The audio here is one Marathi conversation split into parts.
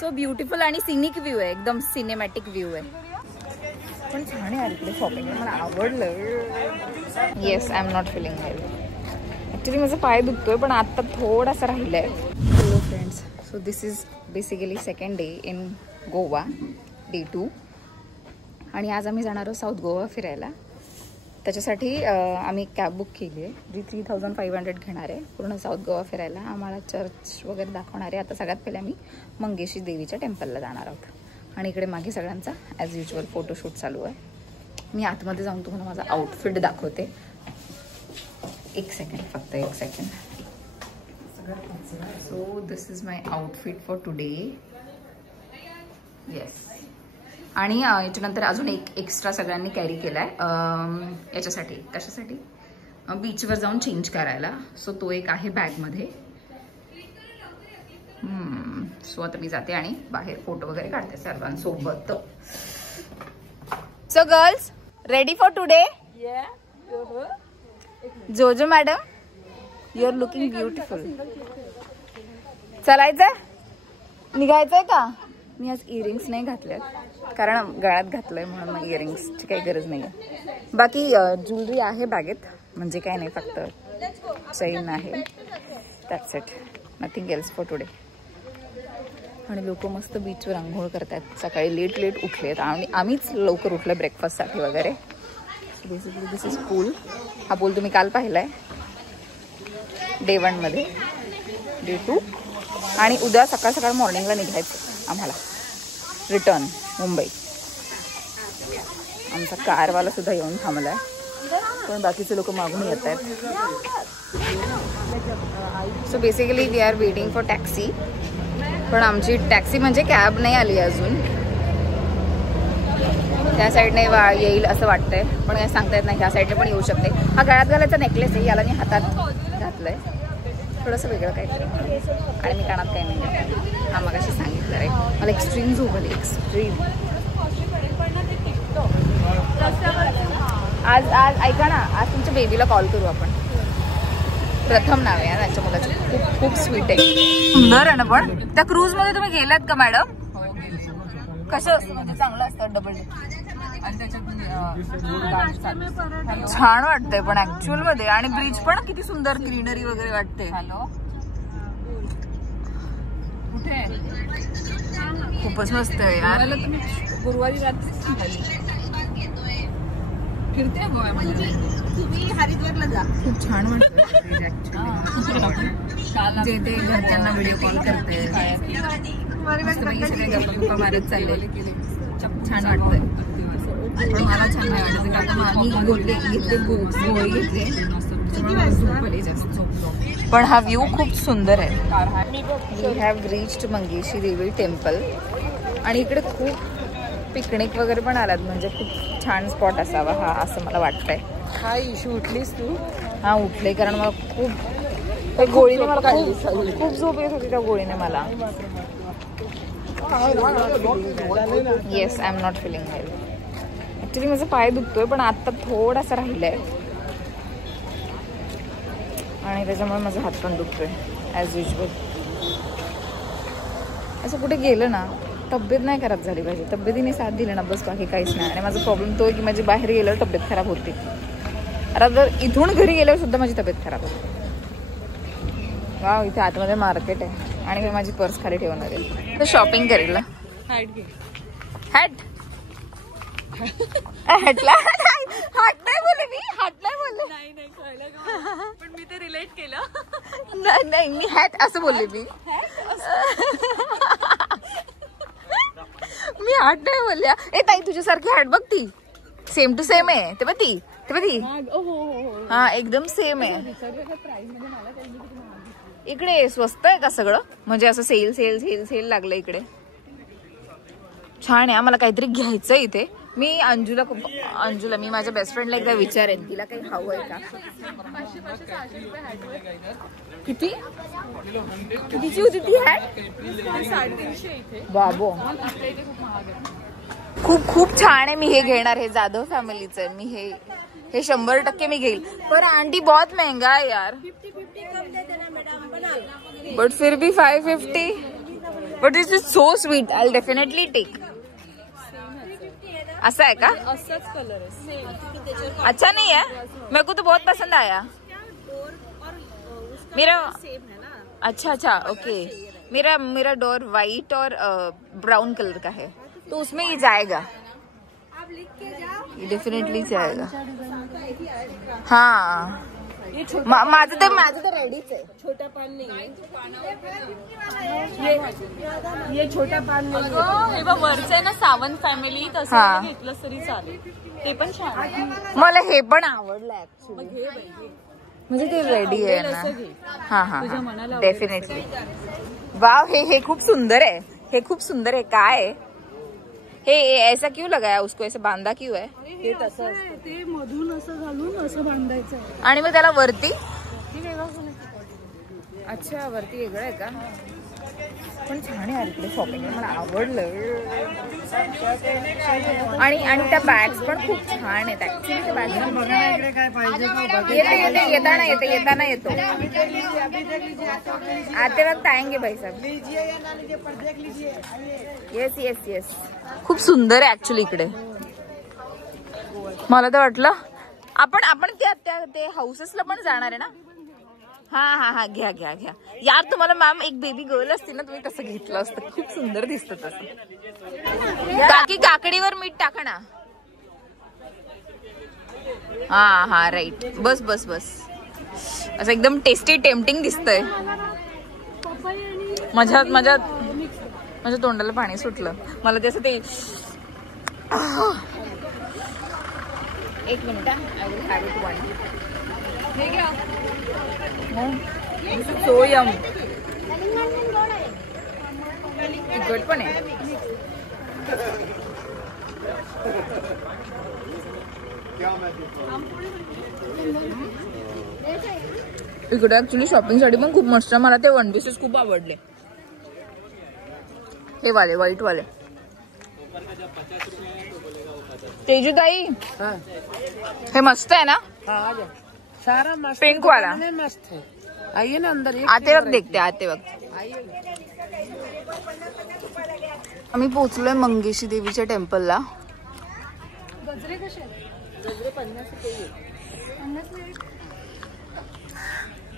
सो ब्युटिफुल आणि सिनिक व्ह्यू आहे, एकदम सिनेमॅटिक व्ह्यू आहे. पण छान आहे इकडे शॉपिंग, मला आवडलं. Yes, I am not feeling well. Actually माझा पाय दुखतोय पण आता थोडासा राहिलाय. Hello friends, so this is basically second day in Goa, day 2. आणि आज आम्ही जाणार आहोत साऊथ गोवा फिरायला. त्याच्यासाठी आम्ही कॅब बुक केली आहे जी 3500 घेणार आहे पूर्ण साऊथ गोवा फिरायला. आम्हाला चर्च वगैरे दाखवणार आहे. आता सगळ्यात पहिले आम्ही मंगेशी देवीच्या टेम्पलला जाणार आहोत. आणि इकडे मागे सगळ्यांचा ॲज युजल फोटोशूट चालू आहे. मी आतमध्ये जाऊन तुम्हाला माझा आउटफिट दाखवते. एक सेकंड, फक्त एक second. So this is my outfit for today. Yes. आणि याच्यानंतर अजून एक एक्स्ट्रा सगळ्यांनी कॅरी केला आहे याच्यासाठी. कशासाठी? बीचवर जाऊन चेंज करायला. सो तो एक आहे बॅगमध्ये. सो आता मी जाते आणि बाहेर फोटो वगैरे काढते सर्वांसोबत. So girls, ready for today? Jojo madam, you are looking beautiful. चलायचंय? निघायचंय का? मी आज इयरिंग्स नाही घातल्यात कारण गळ्यात घातलंय म्हणून मग इयरिंग्सची काही गरज नाही आहे. बाकी ज्वेलरी आहे बॅगेत, म्हणजे काय नाही, फक्त चैन आहे. That's it, nothing else for today. आणि लोक मस्त बीचवर आंघोळ करतात. सकाळी लेट उठलेत आणि आम्हीच लवकर उठलं ब्रेकफास्टसाठी वगैरे. बेसिकली दिस इज पूल. हा पूल तुम्ही काल पाहिलाय डे 1 मध्ये. डे 2 आणि उद्या सकाळ सकाळ मॉर्निंगला निघायचं आम्हाला रिटर्न मुंबई. आमचा कारवाला सुद्धा येऊन थांबलाय पण बाकीचे लोक मागून येत आहेत. So basically we are waiting for taxi. पण आमची टॅक्सी म्हणजे कॅब नाही आली अजून. त्या साईडने येईल असं वाटतंय पण काय सांगता येत नाही. ह्या साईडने पण येऊ शकते. हा गळ्यात घालायचा नेकलेस आहे, याला मी हातात घातलंय. थोडंसं वेगळं काहीतरी. आणि मी कानात काही नाही. हा मगाशी सांगितलं आहे मला एक्स्ट्रीम झोप आली. एक्स्ट्रीम. आज ऐका ना, आज तुमच्या बेबीला कॉल करू आपण. प्रथम नाव आहे त्यांच्या मुलाचं. खूप स्वीट आहे. सुंदर आहे ना. पण त्या क्रूज मध्ये तुम्ही गेलात का मॅडम? कसं म्हणजे चांगलं असतं डबल छान वाटतंय पण ऍक्च्युअल मध्ये. आणि ब्रिज पण किती सुंदर, ग्रीनरी वगैरे वाटते. हॅलो, कुठे? खूपच मस्त आहे यार. गुरुवारी रात्री फिरते गोव्यामध्ये. तुम्ही हरिद्वारला जा, खूप छान वाटतं. जे ते घरच्यांना व्हिडिओ कॉल करते, गप्पा मारत चालले. छान वाटतंय. पण मला छान नाही वाटत कारण आम्ही गोळी घेतले पण हा व्ह्यू खूप सुंदर आहे. वी हॅव रिच्ड मंगेशी देवी टेम्पल. आणि इकडे खूप पिकनिक वगैरे पण आलात, म्हणजे खूप छान स्पॉट असावा हा, असं मला वाटतंय. हा इशू उठलीस तू? हा उठले कारण मला खूप गोळीने मला खूप झोप येत होती त्या गोळीने मला. Yes, I am not feeling well. Actually माझा पाय दुखतोय पण आता थोडासा राहिलाय आणि त्याच्यामुळे माझा हात पण दुखतोय ॲज युजल. असं कुठे गेलं ना तब्येत नाही खराब झाली पाहिजे. तब्येतीने साथ दिली ना बस, बाकी काहीच नाही. आणि माझा प्रॉब्लेम तो आहे की माझी बाहेर गेल्यावर तब्येत खराब होते. आता जर इथून घरी गेल्यावर सुद्धा माझी तब्येत खराब होते. वा, इथे आतमध्ये मार्केट आहे आणि मी माझी पर्स खाली ठेवणार आहे. तर शॉपिंग करेल. हॅट हॅटला हात नाही बोलले मी. हात नाही बोलले. पण मी ते रिलेट केलं. नाही मी हॅट असं बोलले. मी हाट नाही बोलल्या. ए ताई, तुझ्यासारखी हॅट बघ, ती सेम टू सेम आहे. ते बघ ती हा एकदम सेम आहे. इकडे स्वस्त आहे का सगळं? म्हणजे असं सेल सेल सेल सेल लागलं इकडे. छान आहे. आम्हाला काहीतरी घ्यायचं इथे. मी अंजुला मी माझ्या बेस्ट फ्रेंडला एकदा विचारेन तिला काही हवं आहे का. कितीची होती ती हॅट? 350 बाबो, खूप छान आहे. मी हे घेणार. हे जाधव फॅमिलीचं आहे. मी हे 100% मी घेईल. पर आंटी बहुत महंगा है यार. 50-50 कम देते ना मैडम, बट फिर भी 550. But this is so sweet. I definitely take. ऐसा है का? असंच कलर है सेम. अच्छा नहीं है, मेरे को तो बहुत पसंद आया. मेरा सेम है ना. अच्छा अच्छा ओके. मेरा डोर वाइट और ब्राउन कलर का है, तो उसमें ये जाएगा. ये डेफिनेटली जाएगा. हाँ माझं तर रेडीच आहे. छोटा पान नहीं है. ये छोटा पान नहीं है. हे बघ वरचं आहे ना सावंत फॅमिली, तसं घेतलं तरी चालेल. ते पण छान आहे. मला हे पण आवडलं ऍक्च्युली. घे बाई. म्हणजे ते रेडी आहे ना. हाँ हाँ तुझ्या मनाला डेफिनेटली. वाव हे खूप सुंदर आहे. हे खूप सुंदर आहे. काय आहे हे? ऐसा क्यों लगाया उसको? ऐसे बांधा क्यों है? ते तसं असतं. ते मधून असं घालून असं बांधायचं आहे. आणि मग त्याला वरती. अच्छा वरती वेगळं आहे का? पण छान आहे यार इकडे शॉपिंग. मला आवडलं. आणि त्या बॅग्स पण खूप छान आहेत ऍक्च्युली. त्या बॅग्स येताना येतो. आते वक्त आएंगे भाई साहब. Yes yes yes. खूप सुंदर आहे ऍक्च्युली इकडे. मला तर वाटलं आपण ते हाऊसेसला पण जाणार आहे ना. हा घ्या घ्या घ्या यार. तुम्हाला मॅम एक बेबी गर्ल असते ना, तुम्ही तसं घेतलं असतं. खूप सुंदर दिसत तसं. काकी काकडीवर मीठ टाका ना. हा राईट. बस बस बस. असं एकदम टेस्टी टेम्पटिंग दिसतंय. माझ्या तोंडाला पाणी सुटलं. मला त्याचं ते. एक minute. I will have it one. So yum. तिखट पण आहे. इकडे ऍक्च्युली शॉपिंग साठी पण खूप मस्त. मला ते वन पीसेस खूप आवडले. हे वाले व्हाईट वाले. तेजूताई हे मस्त आहे ना. सारा मस्त. पिंक वाला मस्त है. आइए ना अंदर. आते वक्त देखते. आते वक्त आम्ही पोहोचलोय मंगेशी देवीच्या टेम्पलला. गजरे कसे? गजरे 50 रुपये.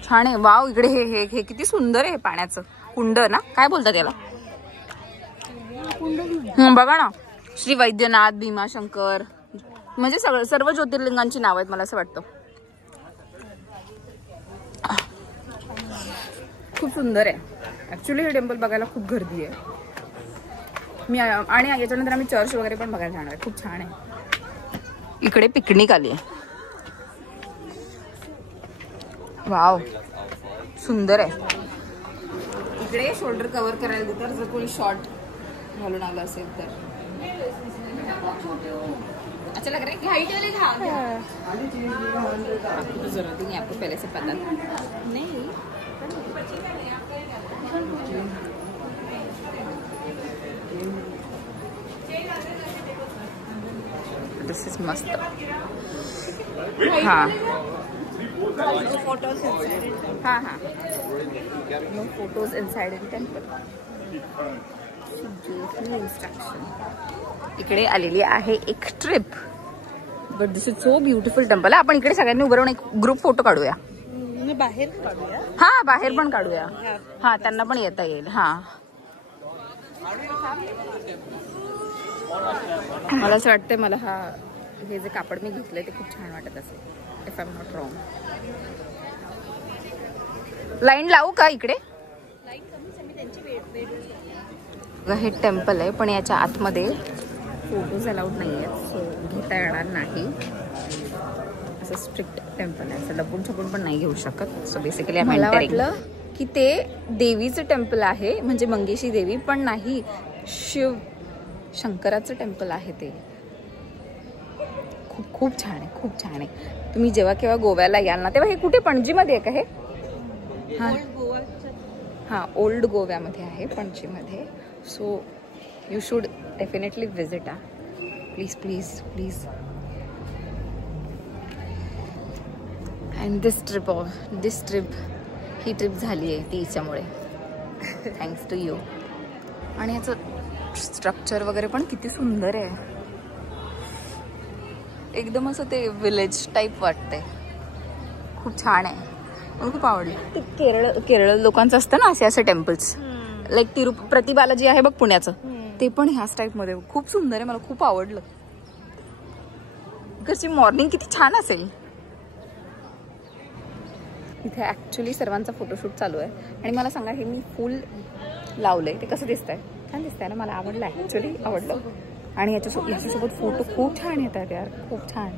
छान आहे. वाव इकडे हे किती सुंदर आहे. पाण्याचं कुंड ना, काय बोलतात त्याला? बघा ना. श्री वैद्यनाथ, भीमाशंकर, म्हणजे सर्व ज्योतिर्लिंगांची नाव आहेत मला असं वाटतं. खूप सुंदर आहे ऍक्च्युली. हे टेम्पल बघायला खूप गर्दी आहे. आणि याच्यानंतर आम्ही चर्च वगैरे पण बघायला जाणार आहे. खूप छान आहे. इकडे पिकनिक आली आहे. वाव सुंदर आहे. इकडे शोल्डर कव्हर करायला देतात जर कोणी शॉर्ट घालून आला असेल तर. अच्छा लग रहा है कि हाइट वाले था आपको तो जरूरत ही नहीं. आपको पहले से पता नहीं. दिस इज मस्त. हाँ फोटोज. हाँ no photos inside in temple. Instruction. इकडे आलेली आहे एक trip. But this is so beautiful temple. आपण इकडे सगळ्यांनी उभं राहून एक ग्रुप फोटो काढूया. बाहेर काढूया. हा बाहेर पण काढूया. हा त्यांना पण येता येईल. हा मला असं वाटतंय मला हे जे कापड मी घेतलंय ते खूप छान वाटत असेल. If I am not wrong. Line लावू का इकडे? हे टेम्पल आहे पण याच्या आतमध्ये फोटोज अलाउड नाही आहेत. सो घेता येणार नाही. असं स्ट्रिक्ट टेम्पल आहे. असं लपून छपून पण नाही घेऊ शकत. सो बेसिकली मला वाटलं की ते देवीचं टेम्पल आहे म्हणजे मंगेशी देवी, पण नाही, शिव शंकराचं टेम्पल आहे ते. खूप खूप छान आहे. खूप छान आहे. तुम्ही जेव्हा केव्हा गोव्याला याल ना तेव्हा हे कुठे पणजीमध्ये आहे का हे? हां ओल्ड गोव्यामध्ये आहे पणजीमध्ये. So you should definitely visit. Please please please. And this trip ही ट्रिप झाली आहे ती हिच्यामुळे. Thanks to you. आणि याचं स्ट्रक्चर वगैरे पण किती सुंदर आहे. एकदम असं ते विलेज टाईप वाटतंय. खूप छान आहे. मला खूप आवडलं. ते केरळ लोकांचं असतं ना असे असे टेम्पल्स, लाईक प्रति बालाजी आहे बघ पुण्याचं, ते पण ह्याच टाईप मध्ये खूप सुंदर आहे. मला खूप आवडलं. इकडची मॉर्निंग किती छान असेल. इथे ऍक्च्युली सर्वांचा फोटोशूट चालू आहे. आणि मला सांगा, हे मी फुल लावलंय ते कसं दिसतंय? छान दिसतंय ना. मला आवडलं, ऍक्च्युली आवडलं. आणि याच्यासोबत फोटो खूप छान येतात यार, खूप छान.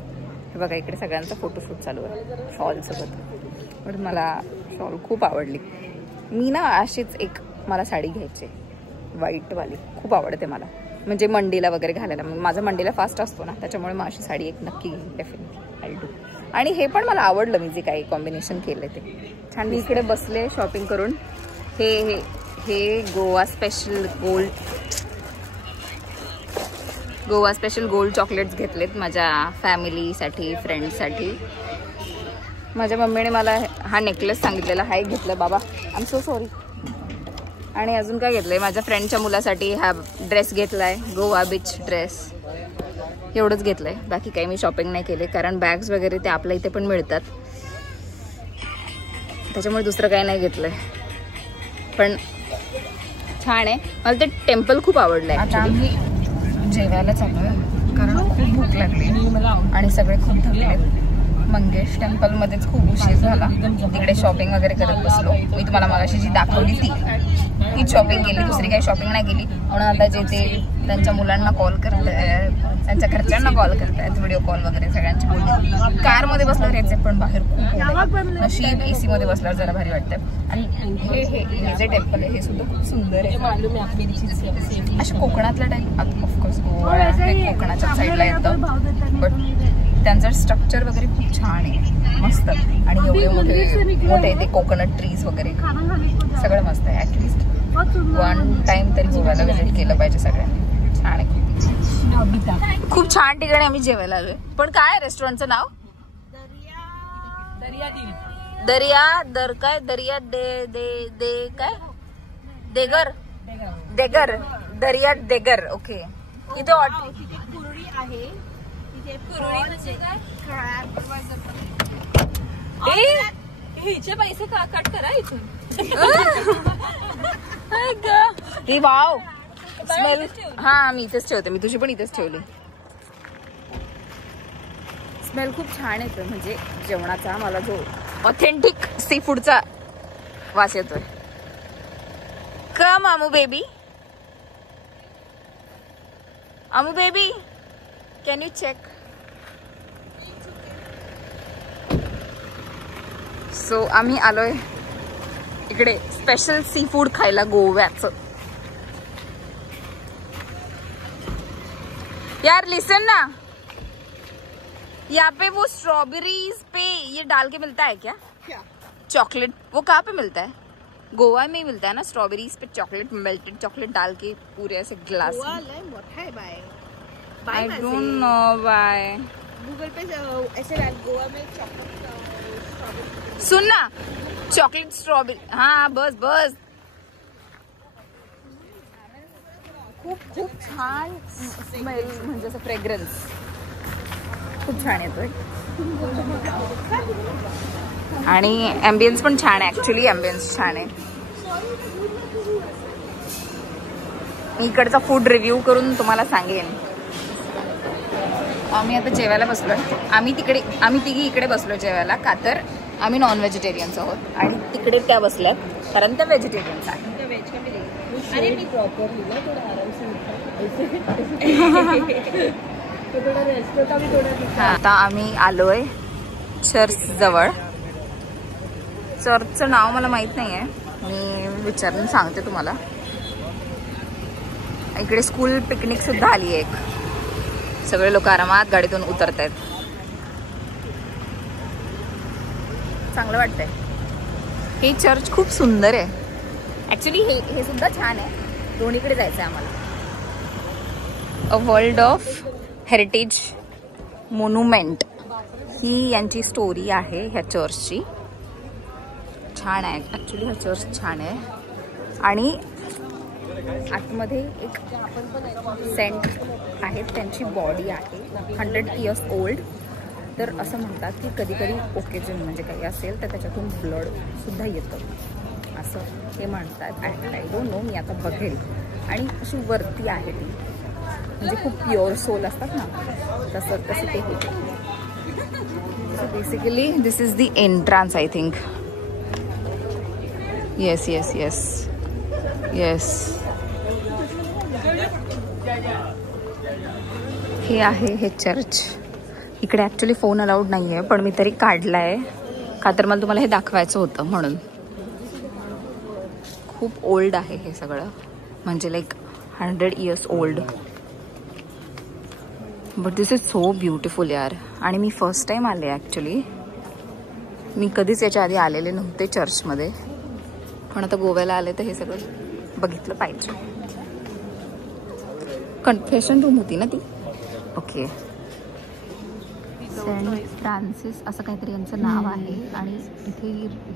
हे बघा इकडे सगळ्यांचा फोटोशूट चालू आहे शॉल सोबत. पण मला शॉल खूप आवडली. मी ना अशीच एक मला साडी घ्यायची व्हाईटवाली, खूप आवडते मला. म्हणजे मंडीला वगैरे घालायला. माझा मंडीला फास्ट असतो ना, त्याच्यामुळे मग अशी साडी एक नक्की घेईन, डेफिनेटली आय डू. आणि हे पण मला आवडलं, मी जे काही कॉम्बिनेशन केलं ते छान. मी इकडे बसले शॉपिंग करून. हे गोवा स्पेशल गोल्ड चॉकलेट्स घेतलेत माझ्या फॅमिलीसाठी, फ्रेंड्ससाठी. माझ्या मम्मीने मला हा नेकलेस सांगितलेला, हा एक घेतला बाबा, आय एम सो सॉरी. आणि अजून काय घेतलंय? माझ्या फ्रेंडच्या मुलासाठी हा ड्रेस घेतलाय, गोवा बीच ड्रेस. एवढंच घेतलंय, बाकी काही मी शॉपिंग नाही केले, कारण बॅग्स वगैरे ते आपल्या इथे पण मिळतात, त्याच्यामुळे दुसरं काही नाही घेतलंय. पण छान आहे. मला ते टेम्पल खूप आवडलंय. आता आम्ही जेवायला चालू आहे कारण खूप भूक लागली आणि सगळे खूप थकले. मंगेश टेम्पलमध्येच खूप उशीर झाला. तिकडे शॉपिंग वगैरे करत बसलो. मी तुम्हाला मगाशी जी दाखवली ती शॉपिंग केली, दुसरी काही शॉपिंग नाही केली. म्हणून आता जे ते त्यांच्या मुलांना कॉल करतायत, त्यांच्या घरच्यांना कॉल करतायत, व्हिडिओ कॉल वगैरे सगळ्यांची बोलली. कारमध्ये बसल्यावर यायचे पण बाहेर खूप नशीब AC मध्ये बसल्यावर जरा भारी वाटतं. आणि हे जे टेम्पल आहे हे सुद्धा खूप सुंदर आहे. अशा कोकणातल्या टाईप, ऑफकोर्स गोवा हे कोकणाच्या साईडला येतं, बट त्यांचं स्ट्रक्चर वगैरे खूप छान आहे, मस्त. आणि एवढे मोठे ते कोकोनट ट्रीज वगैरे सगळं मस्त आहे. ऍटलिस्ट 1 टाइम तरी गोव्याला व्हिजिट केलं पाहिजे सगळ्यांनी. छान आहे, खूप छान ठिकाणी आम्ही जेवायला आलोय. पण काय रेस्टॉरंटचं नाव? दरिया देगर. ओके. इथे कुरडी आहे. हिचे पैसे कट करा इथून. Wow smell. हा मी इथेच ठेवते, मी तुझी पण इथेच ठेवली. स्मेल खूप छान येतो, म्हणजे जेवणाचा. मला जो ऑथेंटिक सी फूडचा वास येतोय. Come Aamu baby, Aamu baby can you check? So आम्ही आलोय इकडे स्पेशल सी फूड खायला गोव्याचं. यार लिसन ना, यहाँ पे वो स्ट्रॉबेरीज पे ये डाल के मिलता है क्या? चॉकलेट वो कहाँ पे मिलता है? गोवा में ही मिलता है ना स्ट्रॉबेरीज पे चॉकलेट, मेल्टेड चॉकलेट डाल के पूरे ऐसे glass. I don't know why. Google पे ऐसे गोवा में चॉकलेट. सुन ना, चॉकलेट स्ट्रॉबेरी. हाँ बस बस. खूप छान स्मेल, म्हणजे असं फ्रेग्रन्स खूप छान येतोय. आणि ॲम्बियन्स पण छान आहे. ऍक्च्युली ॲम्बियन्स छान आहे. मी इकडचा फूड रिव्ह्यू करून तुम्हाला सांगेन. आम्ही आता जेवायला बसलोय. आम्ही तिघी इकडे बसलो जेवायला, का तर आम्ही नॉन व्हेजिटेरियन्स आहोत आणि तिकडे त्या बसल्यात कारण त्या व्हेजिटेरियन्स आहेत. आता आम्ही आलोय चर्च जवळ. चर्चचं नाव मला माहित नाहीये, मी विचारून सांगते तुम्हाला. इकडे स्कूल पिकनिक सुद्धा आली आहे एक. सगळे लोक आरामात गाडीतून उतरत आहेत. चांगलं वाटतंय. हे चर्च खूप सुंदर आहे. ऍक्च्युली हे सुद्धा छान आहे. दोन्हीकडे जायचं आहे आम्हाला. A world of heritage monument ही यांची स्टोरी आहे ह्या चर्चची. छान आहे ऍक्च्युली हा चर्च, छान आहे. आणि आतमध्ये एक सेंट आहेत, त्यांची बॉडी आहे 100 इयर्स ओल्ड. तर असं म्हणतात की कधी कधी ओकेजन म्हणजे काही असेल तर त्याच्यातून ब्लड सुद्धा येतं असं हे म्हणतात. आय डोंट नो, मी आता बघेल. आणि अशी वरती आहे ती, म्हणजे खूप प्युअर सोल असतात ना, तसं ते होते. So basically this is the entrance I think. Yes yes yes yes, हे आहे हे चर्च. इकडे ॲक्च्युली फोन अलाउड नाही आहे, पण मी तरी काढला आहे का तर मला तुम्हाला हे दाखवायचं होतं म्हणून. खूप ओल्ड आहे हे सगळं, म्हणजे like 100 years old. But this is so beautiful यार. आणि मी फर्स्ट टाईम आले ॲक्च्युली. मी कधीच याच्या आधी आलेले नव्हते चर्चमध्ये, पण आता गोव्याला आले तर हे सगळं बघितलं पाहिजे. कन्फेशन रूम होती ना ती. ओके, सेंट फ्रान्सिस असं काहीतरी यांचं नाव आहे. आणि इथे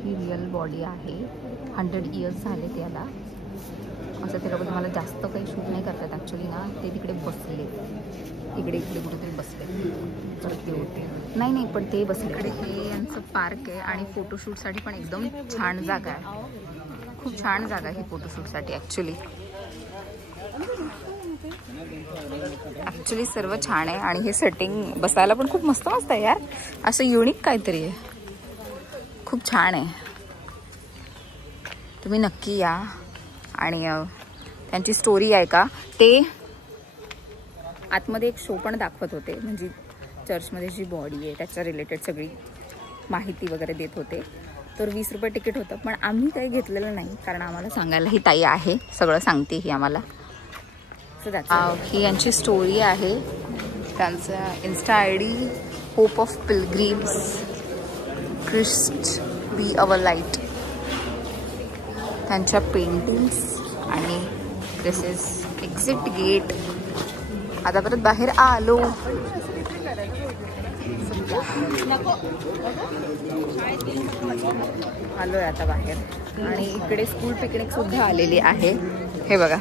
ही रिअल बॉडी आहे. 100 इयर्स झाले त्याला. असं ते लोक तुम्हाला जास्त काही शूट नाही करतात ॲक्च्युली ना. ते तिकडे बसले, इकडे कुठेतरी बसले तर ते होते. नाही पण ते बसले. इकडे हे यांचं पार्क आहे आणि फोटोशूटसाठी पण एकदम छान जागा आहे. खूप छान जागा आहे ही फोटोशूटसाठी ॲक्च्युली. सर्व छान आहे. आणि हे सेटिंग बसायला पण खूप मस्त मस्त आहे यार. असं युनिक काहीतरी आहे, खूप छान आहे. तुम्ही नक्की या. आणि त्यांची स्टोरी आहे का ते आतमध्ये एक शो पण दाखवत होते, म्हणजे चर्चमध्ये जी बॉडी आहे त्याच्या रिलेटेड सगळी माहिती वगैरे देत होते. तर 20 रुपये तिकीट होतं, पण आम्ही काही घेतलेलं नाही कारण आम्हाला सांगायला ही ताई आहे, सगळं सांगते ही आम्हाला. ही यांची स्टोरी आहे. त्यांचा Insta ID hope of pilgrims, Christ be our light. त्यांच्या पेंटिंग्स. आणि दिस इज एक्झिट गेट. आता परत बाहेर आलो. आलोय आता बाहेर. आणि इकडे स्कूल पिकनिक सुद्धा आलेली आहे, हे बघा.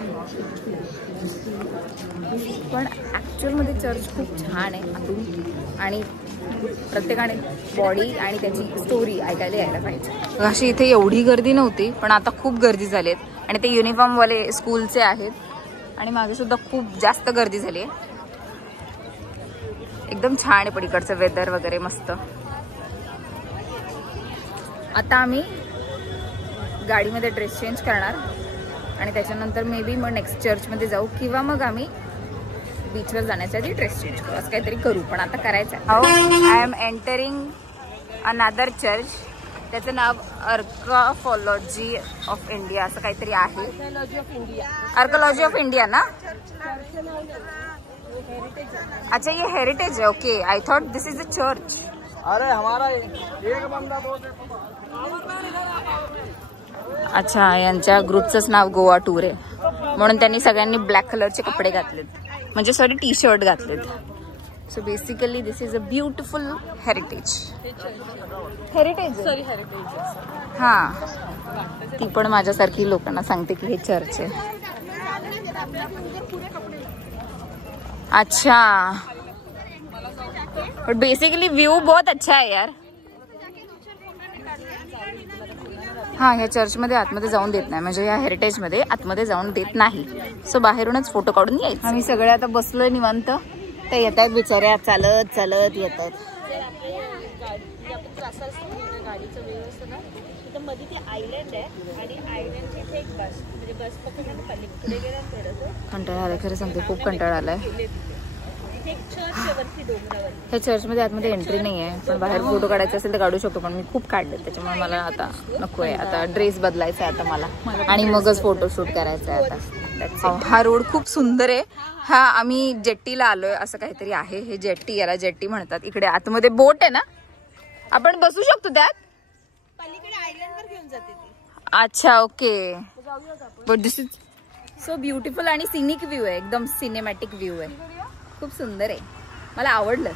पण ॲक्च्युअलमध्ये चर्च खूप छान आहे आतून. आणि प्रत्येकाने बॉडी आणि त्याची स्टोरी ऐकायला यायला पाहिजे. अशी इथे एवढी गर्दी नव्हती, पण आता खूप गर्दी झाली आहे. आणि ते युनिफॉर्मवाले स्कूलचे आहेत. आणि मागे सुद्धा खूप जास्त गर्दी झाली आहे. एकदम छान आहे पण इकडचं वेदर वगैरे मस्त. आता आम्ही गाडीमध्ये ड्रेस चेंज करणार आणि त्याच्यानंतर मे बी मग नेक्स्ट चर्चमध्ये जाऊ, किंवा मग आम्ही बीचवर जाण्याच्या आधी ड्रेस चेंज करू, असं काहीतरी करू. पण आता करायचं आहे. I am entering another church. त्याचं नाव आर्किओलॉजी ऑफ इंडिया असं काहीतरी आहे. आर्किओलॉजी ऑफ इंडिया ना. अच्छा, ये हेरिटेज है. Okay, I thought this is a church. अरे हमारा एक बंदा बोल. अच्छा, यांच्या ग्रुपचंच नाव गोवा टूर आहे, म्हणून त्यांनी सगळ्यांनी ब्लॅक कलरचे कपडे घातलेत, म्हणजे सॉरी टी-शर्ट घातलेत. So basically this is a beautiful heritage. हां, ती पण माझ्यासारखी लोकांना सांगते की हे चर्च आहे. अच्छा, बट बेसिकली व्यू बहुत अच्छा है यार. हां, ह्या चर्चमध्ये आतमध्ये जाऊन देत नाही, म्हणजे या हेरिटेजमध्ये आतमध्ये जाऊन देत नाही. सो बाहेरूनच फोटो काढून यायचं. आम्ही सगळे आता बसलोय निवांत. ते येत आहेत बिचाऱ्या, चालत चालत येत आहेत. गाडीचं व्यवस्था ना तिथं मध्ये ते आयलंड आहे आणि आयलंडची इथे एक बस, म्हणजे बस पकडून पलीकडे गेला थोडंसं. कंटाळा आलाय खरं सांगते, खूप कंटाळा आलाय. ह्या चर्चमध्ये आतमध्ये एंट्री नाही आहे, पण बाहेर फोटो काढायचे असेल तर काढू शकतो. पण मी खूप काढले, त्याच्यामुळे मला आता नको आहे. आता ड्रेस बदलायचा आहे आता मला, आणि मगच फोटोशूट करायचं आहे आता. हा रोड खूप सुंदर आहे. हा, आम्ही जेट्टीला आलोय असं काहीतरी आहे. हे जेट्टी, याला जेट्टी म्हणतात. इकडे आतमध्ये बोट आहे ना, आपण बसू शकतो त्यात. अच्छा, okay. But this is so beautiful आणि सिनिक व्ह्यू आहे, एकदम सिनेमॅटिक व्ह्यू आहे. खूप सुंदर आहे, मला आवडलं.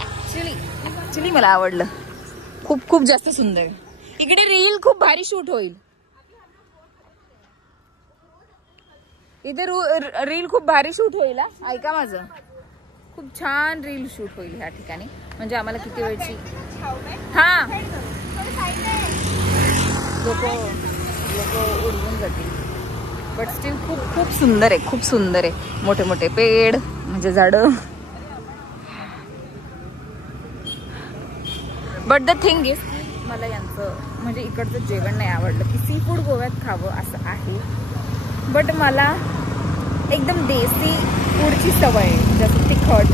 ऍक्च्युली मला आवडलं. खूप जास्त सुंदर. इकडे रील खूप भारी शूट होईल. इथे रील खूप भारी शूट होईल. ऐका माझं, खूप छान रील शूट होईल ह्या ठिकाणी. म्हणजे आम्हाला किती वेळची हा लोक उडवून जातील. बट स्टील खूप खूप सुंदर आहे, खूप सुंदर आहे. मोठे मोठे पेड म्हणजे झाडं. बट द थिंग इज मला यांचं म्हणजे इकडचं जेवण नाही आवडलं. की सी फूड गोव्यात खावं असं आहे, बट मला एकदम देसी फूडची सवय आहे. जसं तिखट,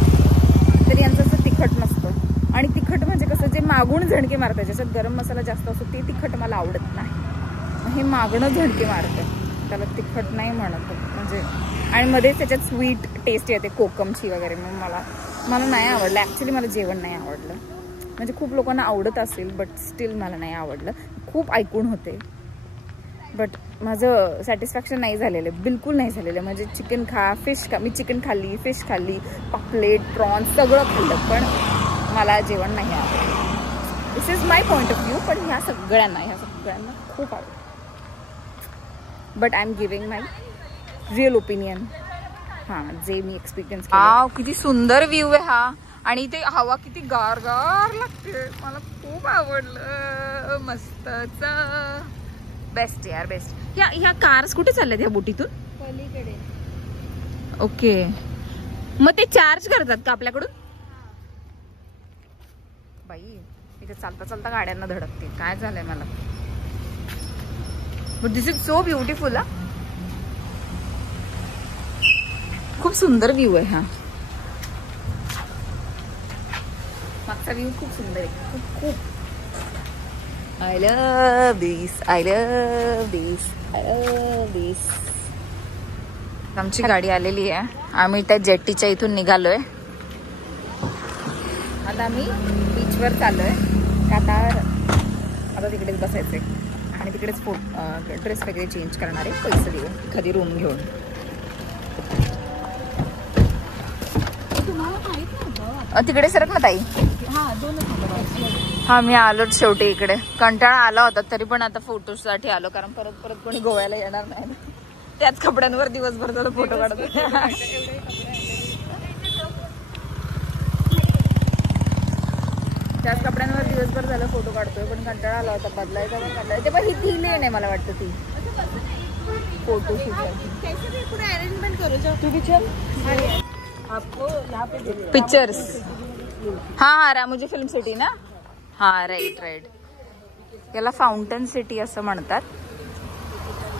तर यांचं असं तिखट नसतं. आणि तिखट म्हणजे कसं जे मागून झणके मारतात, ज्याच्यात गरम मसाला जास्त असतो ते तिखट मला आवडत नाही. हे मागणं झणके मारतं, त्याला तिखट नाही म्हणत म्हणजे. आणि मध्येच त्याच्यात स्वीट टेस्ट येते कोकमची वगैरे. मग मला नाही आवडलं ॲक्च्युली. मला जेवण नाही आवडलं. म्हणजे खूप लोकांना आवडत असेल, बट स्टील मला नाही आवडलं. खूप ऐकून होते, बट माझं सॅटिस्फॅक्शन नाही झालेलं, बिलकुल नाही झालेलं. म्हणजे चिकन खा, फिश खा. मी चिकन खाल्ली, फिश खाल्ली, पॉपलेट, प्रॉन्स सगळं खाल्लं, पण मला जेवण नाही आवडलं. This is my point of view. पण ह्या सगळ्यांना खूप आवडतं. But I am giving my real opinion. हां, जे मी एक्सपिरियन्स केलं. किती सुंदर व्ह्यू आहे हा. आणि इथे हवा किती गार गार लागते. मला खूप आवडलं. मस्तच. बेस्ट यार, बेस्ट. ह्या कार्स कुठे चालल्यात ह्या बोटीतून? पलीकडे. ओके, मग ते चार्ज करतात का आपल्याकडून? बाई इथे चालता चालता गाड्यांना धडकते. काय झालंय मला. But this is so beautiful. खूप सुंदर व्ह्यू आहे हा. मागचा व्ह्यू खूप सुंदर आहे. खूप खूप. I love this, I love this, I love this. आमची गाडी आलेली आहे. आम्ही त्या जेट्टीच्या इथून निघालोय. आता आम्ही बीचवर चाललोय. आता तिकडेच बसायचंय आणि तिकडेच ड्रेस वगैरे चेंज करणार आहे. पैसे देऊ एखादी रूम घेऊन. तिकडे सरक ना ताई. हा, मी आलोच शेवटी इकडे. कंटाळा आला होता तरी पण आता फोटोसाठी आलो, कारण परत कोणी गोव्याला येणार नाही. त्याच कपड्यांवर दिवसभर झालं फोटो काढत. त्याच कपड्यांवर दिवसभर झालं फोटो काढतोय, पण कंटाळा आला होता. बदलायचा पण कंटाळा. ते पण ही लेन आहे मला वाटतं ती फोटो शूट. पिक्चर्स. हा, रामोजी फिल्म सिटी ना. हा, राईट. याला फाउंटन सिटी असं म्हणतात.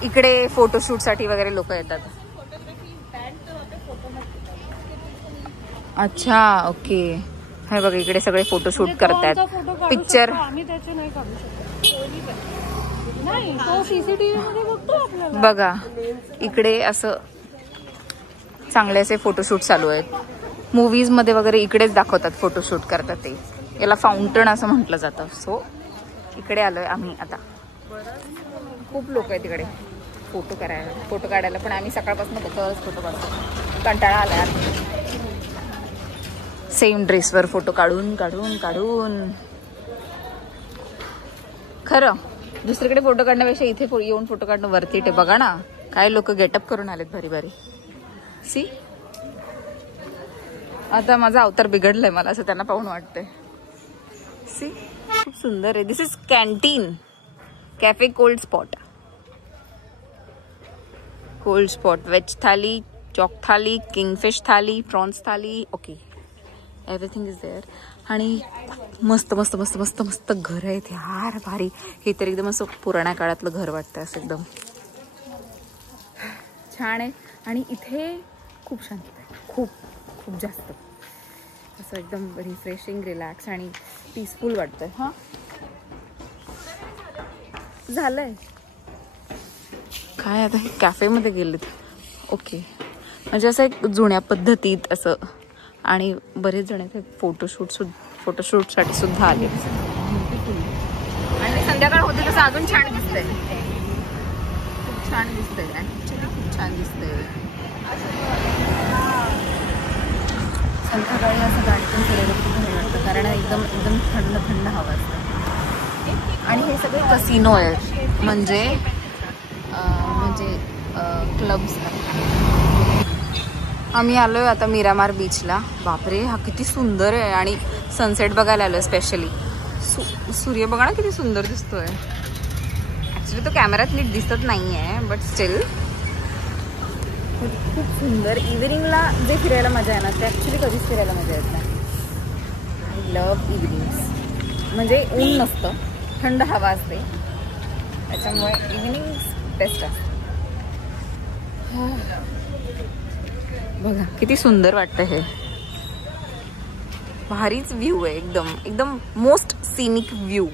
इकडे फोटोशूट साठी वगैरे लोक येतात. अच्छा, ओके. हे बघा इकडे सगळे फोटोशूट करतात. पिक्चर बघा इकडे असं चांगले असे फोटोशूट चालू आहेत. मूवीज मध्ये वगैरे इकडेच दाखवतात फोटोशूट करतात ते. याला फाउंटन असं म्हटलं जातं. सो इकडे आलोय आम्ही आता. खूप लोक आहेत तिकडे फोटो काढायला. पण आम्ही सकाळपासून फोटो काढतो. कंटाळा आला. सेम ड्रेसवर फोटो काढून खरं दुसरीकडे फोटो काढण्यापेक्षा इथे येऊन फोटो काढणं वरती आहे. बघा ना काय लोक गेटअप करून आलेत भारी. सी, आता माझा अवतार बिघडलाय मला असं त्यांना पाहून वाटतंय. सी, खूप सुंदर आहे. This is canteen cafe cold spot. Veg thali, चॉक thali, kingfish thali, prawns thali. Okay, everything is there. आणि मस्त घर आहेत यार, भारी. हे तर एकदम असं पुराण्या काळातलं घर वाटतं. असं एकदम छान आहे. आणि इथे खूप शांत आहे. खूप जास्त असं एकदम रिफ्रेशिंग, रिलॅक्स आणि पीसफुल वाटतं. हा, झालंय काय आता हे कॅफेमध्ये गेलेत. ओके, म्हणजे असं एक जुन्या पद्धतीत असं. आणि बरेच जण इथे फोटोशूटसाठी सुद्धा आले. आणि संध्याकाळ होते तसं अजून छान दिसतंय. खूप छान दिसतंय. ऍक्च्युली खूप छान दिसतंय. संध्याकाळी असं गाडीतून फिरायला खूप भारी वाटतं, कारण एकदम थंड हवा असतं. आणि हे सगळे कसिनो आहेत. म्हणजे क्लब्स. आम्ही आलोय आता मिरामार बीचला. बापरे, हा किती सुंदर आहे. आणि सनसेट बघायला आलोय स्पेशली. सूर्य बघा ना किती सुंदर दिसतोय. ॲक्च्युली तो कॅमेऱ्यात नीट दिसत नाही आहे, बट स्टील खूप सुंदर. इव्हिनिंगला जे फिरायला मजा आहे ना, ते ॲक्च्युली कधीच फिरायला मजा येत नाही. I love evenings. म्हणजे ऊन नसतं, थंड हवा असते, त्याच्यामुळे इव्हिनिंग बेस्ट असते. बघा किती सुंदर वाटतं हे. भारीच व्ह्यू आहे. एकदम एकदम मोस्ट सिनिक व्ह्यू.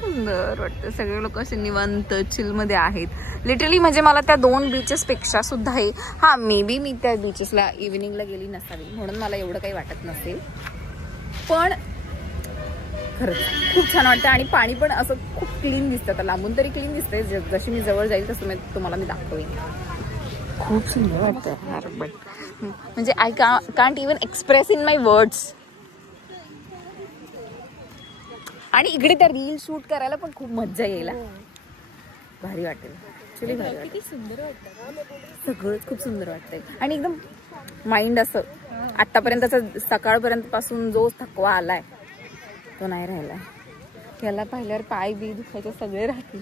सुंदर वाटतं. सगळे लोक असे निवांत चिल मध्ये आहेत लिटरली. म्हणजे मला त्या 2 बीचेस पेक्षा सुद्धा हे, हा मे बी मी त्या बीचेसला इव्हिनिंगला गेली नसावी म्हणून मला एवढं काही वाटत नसेल, पण खरंच खूप छान वाटतं. आणि पाणी पण असं खूप क्लीन दिसतं. आता लांबून तरी क्लीन दिसतंय, जशी मी जवळ जाईल तसं तुम्हाला मी दाखवेन. खूप सुंदर वाटतं. बट म्हणजे I can't even express in my words. आणि इकडे त्या रील शूट करायला पण खूप मज्जा येईल. भारी वाटेल ऍक्च्युली. भारी वाटेल. सुंदर वाटतं. सगळंच खूप सुंदर वाटतंय. आणि एकदम माइंड असं आतापर्यंतचा सकाळपर्यंत पासून जो थकवा आलाय तो नाही राहिलाय. त्याला पाहिल्यावर पाय बी दुखायचे सगळे राहतील.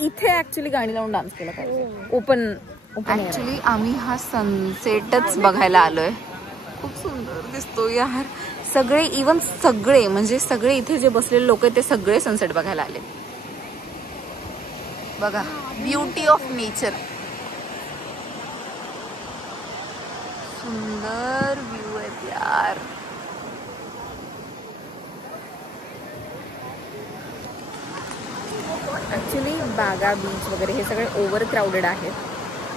इथे ऍक्च्युली गाणी लावून डान्स केला पाहिजे. ओपन ऍक्च्युली आम्ही हा सनसेटच बघायला आलोय. खूप सुंदर दिसतो यार. सगळे इवन सगळे म्हणजे सगळे इथे जे बसलेले लोक आहेत ते सगळे सनसेट बघायला आले. बघा ब्युटी ऑफ नेचर. सुंदर व्ह्यू आहेत यार. ऍक्च्युली बागा बीच वगैरे हे सगळे ओव्हर क्राऊडेड आहेत,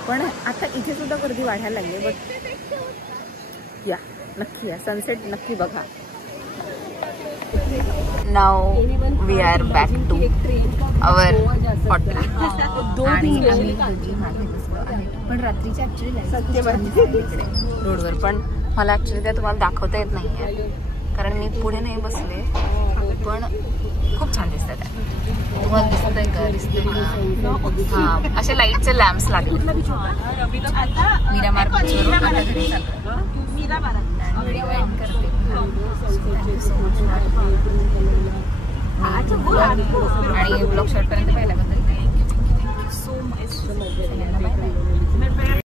पण आता इथे सुद्धा गर्दी वाढायला लागली. बट या नक्की या सनसेट नक्की बघा. Now we are back to our hotel. आणि आम्ही दोघी मागे बसलो आहे, पण रात्रीच्या ऍक्च्युली रोडवर. पण मला ऍक्च्युली त्या तुम्हाला दाखवता येत नाही आहे कारण मी पुढे नाही बसले, पण खूप छान दिसतात. तुम्हाला दिसत आहे का? दिसते का? हां, असे लाईटचे लॅम्प्स लागले. मीरामार बीचवरून आता घरी चाललो. व्हिडिओ एंड करते. आणि ब्लॉग शॉर्टपर्यंत पाहिल्याबद्दल थँक्यू सो मच.